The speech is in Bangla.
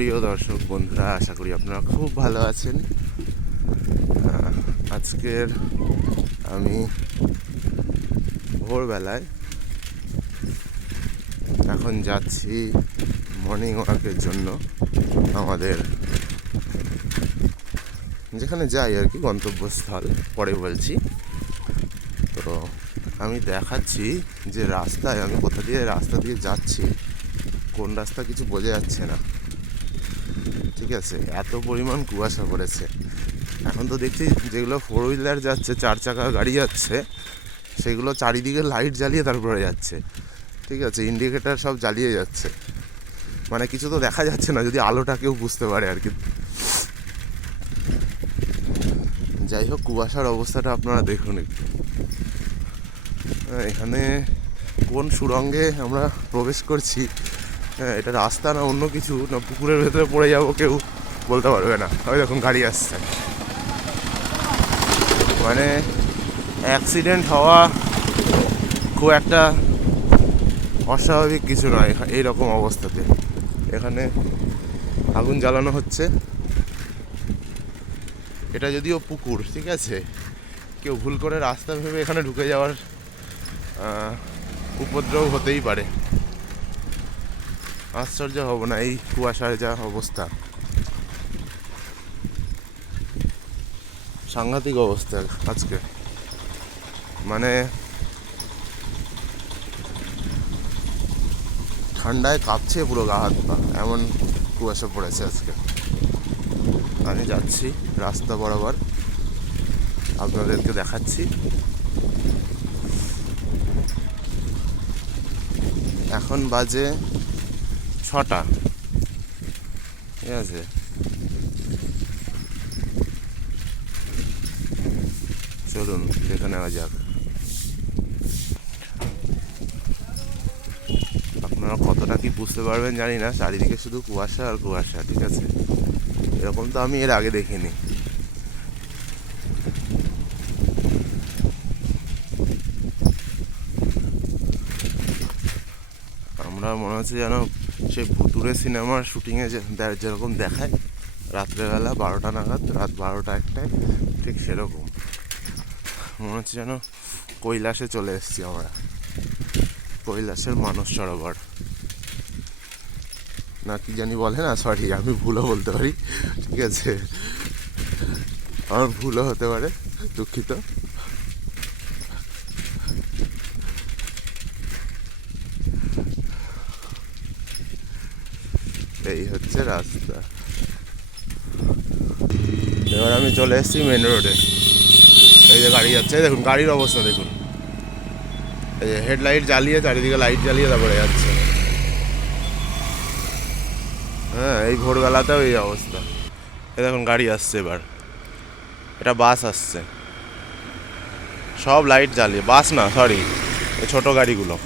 প্রিয় দর্শক বন্ধুরা, আশা করি আপনারা খুব ভালো আছেন। আজকের আমি ভোরবেলায় এখন যাচ্ছি মর্নিং ওয়াকের জন্য আমাদের যেখানে যাই আর কি, গন্তব্যস্থল, পরে বলছি। তো আমি দেখাচ্ছি যে রাস্তায়, আমি কোথা দিয়ে রাস্তা দিয়ে যাচ্ছি, কোন রাস্তা কিছু বোঝা যাচ্ছে না। ঠিক আছে, এত পরিমাণ কুয়াশা পড়েছে। এখন তো দেখছি যেগুলো ফোর হুইলার যাচ্ছে, চার চাকা গাড়ি যাচ্ছে, সেগুলো চারিদিকে লাইট জ্বালিয়ে তারপরে যাচ্ছে। ঠিক আছে ইন্ডিকেটার সব জ্বালিয়ে যাচ্ছে। মানে কিছু তো দেখা যাচ্ছে না, যদি আলোটা কেউ বুঝতে পারে আর কি। যাই হোক, কুয়াশার অবস্থাটা আপনারা দেখুন একটু। এখানে কোন সুরঙ্গে আমরা প্রবেশ করছি হ্যাঁ এটা রাস্তা না অন্য কিছু? না পুকুরের ভেতরে পড়ে যাব কেউ? বলতে পারবে না। ওই দেখুন গাড়ি আসছে। মানে অ্যাক্সিডেন্ট হওয়া খুব একটা অস্বাভাবিক কিছু নয় এখা- এইরকম অবস্থাতে। এখানে আগুন জ্বালানো হচ্ছে। এটা যদিও পুকুর, ঠিক আছে? কেউ ভুল করে রাস্তা ভেবে এখানে ঢুকে যাওয়ার উপদ্রব হতেই পারে। আশ্চর্য হব না, এই কুয়াশার যা অবস্থা। সাংঘাতিক অবস্থা আজকে। মানে ঠান্ডায় কাঁপছে পুরো গা হাত পা, এমন কুয়াশা পড়েছে আজকে। আমি যাচ্ছি রাস্তা বরাবর, আপনাদেরকে দেখাচ্ছি। এখন বাজে ছটা। ঠিক আছে। চলুন দেখে নেওয়া যাক। আপনারা কতটা কি বুঝতে পারবেন জানি না, চারিদিকে শুধু কুয়াশা আর কুয়াশা, ঠিক আছে? এরকম তো আমি এর আগে দেখিনি আমরা মনে হচ্ছে যেন সেই ভুতুরে সিনেমার শুটিংয়ে যেরকম দেখায়, রাত্রেবেলা বারোটা নাগাদ, রাত বারোটা একটায়, ঠিক সেরকম। মনে হচ্ছে যেন কৈলাসে চলে এসেছি আমরা। কৈলাসের মানস সরোবর। না, কি জানি বলে না সরি আমি ভুলও বলতে পারি। ঠিক আছে। আমার ভুলও হতে পারে, দুঃখিত। এই হচ্ছে রাস্তা। এবার আমি চলে এসেছি মেন রোডে এই যে গাড়ি যাচ্ছে, দেখুন, গাড়ির অবস্থা, দেখুন। এই যে হেডলাইট জ্বালিয়ে, চারিদিকে লাইট জ্বালিয়ে তারপরে যাচ্ছে। হ্যাঁ এই ভোরবেলাতেও এই অবস্থা। এ দেখুন, গাড়ি আসছে এবার। এটা বাস আসছে। সব লাইট জ্বালিয়ে বাস না সরি ছোটো গাড়িগুলো।